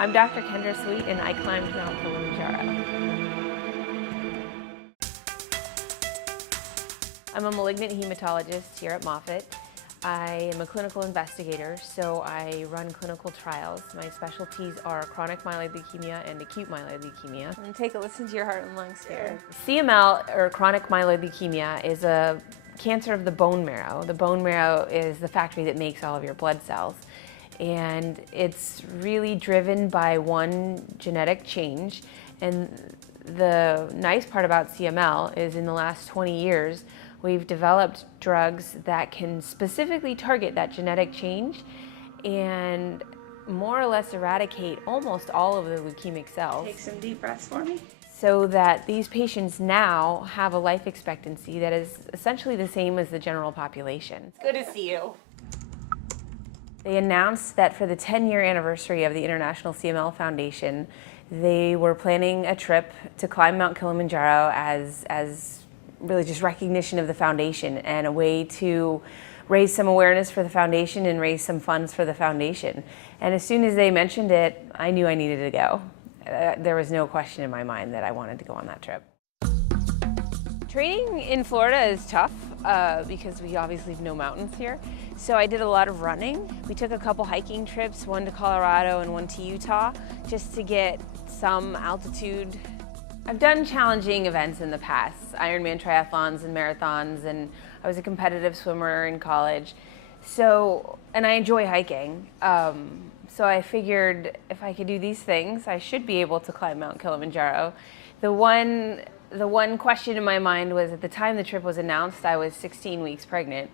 I'm Dr. Kendra Sweet, and I climbed Mount Kilimanjaro. I'm a malignant hematologist here at Moffitt. I am a clinical investigator, so I run clinical trials. My specialties are chronic myeloid leukemia and acute myeloid leukemia. And take a listen to your heart and lungs here. CML, or chronic myeloid leukemia, is a cancer of the bone marrow. The bone marrow is the factory that makes all of your blood cells. And it's really driven by one genetic change. And the nice part about CML is in the last 20 years, we've developed drugs that can specifically target that genetic change and more or less eradicate almost all of the leukemic cells. Take some deep breaths for me. So that these patients now have a life expectancy that is essentially the same as the general population. It's good to see you. They announced that for the 10-year anniversary of the International CML Foundation, they were planning a trip to climb Mount Kilimanjaro as really just recognition of the foundation and a way to raise some awareness for the foundation and raise some funds for the foundation. And as soon as they mentioned it, I knew I needed to go. There was no question in my mind that I wanted to go on that trip. Training in Florida is tough because we obviously have no mountains here. So I did a lot of running. We took a couple hiking trips, one to Colorado and one to Utah, just to get some altitude. I've done challenging events in the past, Ironman triathlons and marathons, and I was a competitive swimmer in college. And I enjoy hiking. So I figured if I could do these things, I should be able to climb Mount Kilimanjaro. The one question in my mind was, at the time the trip was announced, I was 16 weeks pregnant.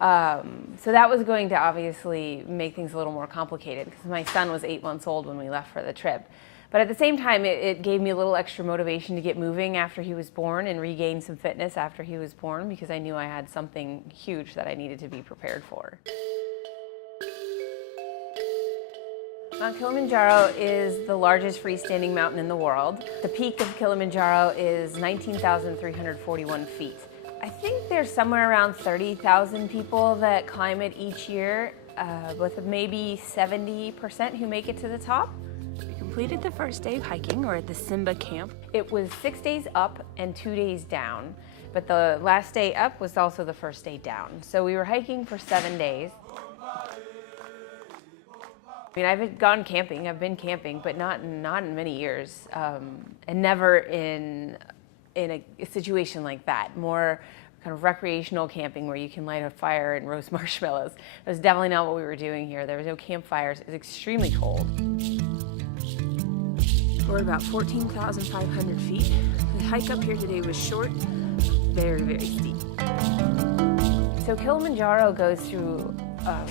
So that was going to obviously make things a little more complicated because my son was 8 months old when we left for the trip. But at the same time, it gave me a little extra motivation to get moving after he was born and regain some fitness after he was born because I knew I had something huge that I needed to be prepared for. Mount Kilimanjaro is the largest freestanding mountain in the world. The peak of Kilimanjaro is 19,341 feet. I think there's somewhere around 30,000 people that climb it each year, with maybe 70% who make it to the top. We completed the first day of hiking. We're at the Simba camp. It was 6 days up and 2 days down, but the last day up was also the first day down. So we were hiking for 7 days. I mean, I've been camping, but not in many years, and never in a situation like that. More kind of recreational camping where you can light a fire and roast marshmallows. That was definitely not what we were doing here. There was no campfires. It was extremely cold. We're at about 14,500 feet. The hike up here today was short, very, very steep. So Kilimanjaro goes through, I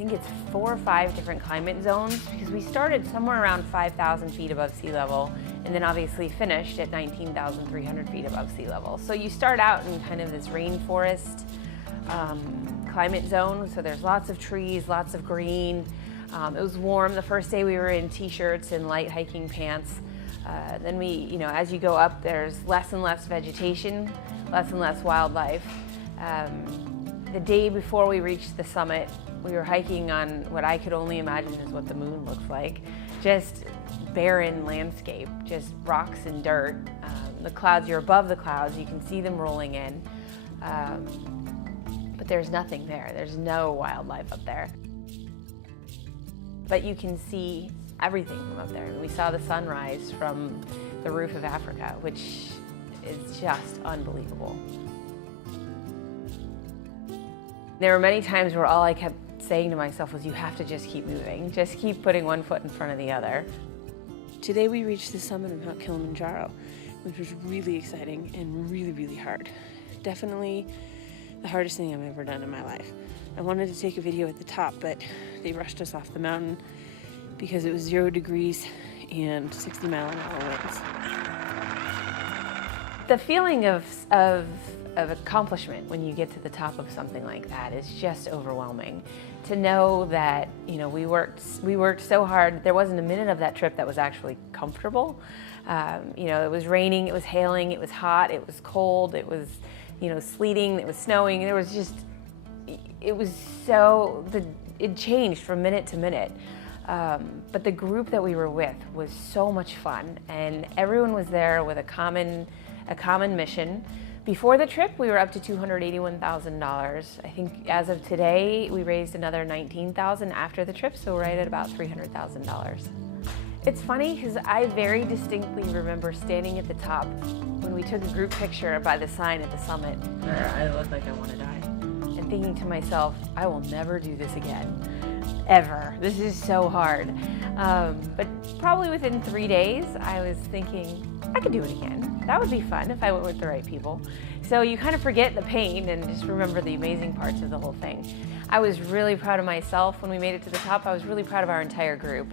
think it's 4 or 5 different climate zones because we started somewhere around 5,000 feet above sea level and then obviously finished at 19,300 feet above sea level. So you start out in kind of this rainforest climate zone, so there's lots of trees, lots of green. It was warm. The first day we were in t-shirts and light hiking pants. Then as you go up, there's less and less vegetation, less and less wildlife. The day before we reached the summit, we were hiking on what I could only imagine is what the moon looks like. Just barren landscape, just rocks and dirt. The clouds, you're above the clouds, you can see them rolling in. But there's nothing there. There's no wildlife up there. But you can see everything from up there. We saw the sunrise from the roof of Africa, which is just unbelievable. There were many times where all I kept saying to myself was, you have to just keep moving. Just keep putting one foot in front of the other. Today we reached the summit of Mount Kilimanjaro, which was really exciting and really, really hard. Definitely the hardest thing I've ever done in my life. I wanted to take a video at the top, but they rushed us off the mountain because it was 0 degrees and 60-mile-an-hour winds. The feeling of accomplishment when you get to the top of something like that is just overwhelming. To know that we worked so hard. There wasn't a minute of that trip that was actually comfortable. It was raining, it was hailing, it was hot, it was cold, it was sleeting, it was snowing. It changed from minute to minute. But the group that we were with was so much fun, and everyone was there with a common mission. Before the trip, we were up to $281,000. I think as of today, we raised another $19,000 after the trip, so we're right at about $300,000. It's funny because I very distinctly remember standing at the top when we took a group picture by the sign at the summit, where I looked like I want to die, and thinking to myself, I will never do this again, ever. This is so hard. But probably within 3 days, I was thinking, I could do it again. That would be fun if I went with the right people. So you kind of forget the pain and just remember the amazing parts of the whole thing. I was really proud of myself when we made it to the top. I was really proud of our entire group.